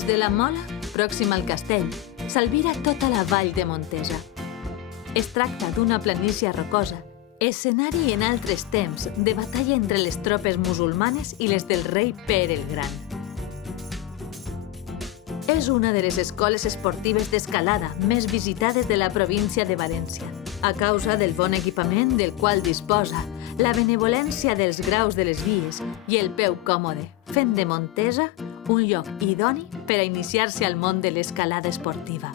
Des de la Mola, pròxima al castell, s'albira tota la vall de Montesa. Es tracta d'una planícia rocosa, escenari en altres temps de batalla entre les tropes musulmanes i les del rei Pere el Gran. És una de les escoles esportives d'escalada més visitades de la província de València, a causa del bon equipament del qual disposa, la benevolència dels graus de les vies i el peu còmode, fent de Montesa un lloc idoni per a iniciar-se al món de l'escalada esportiva.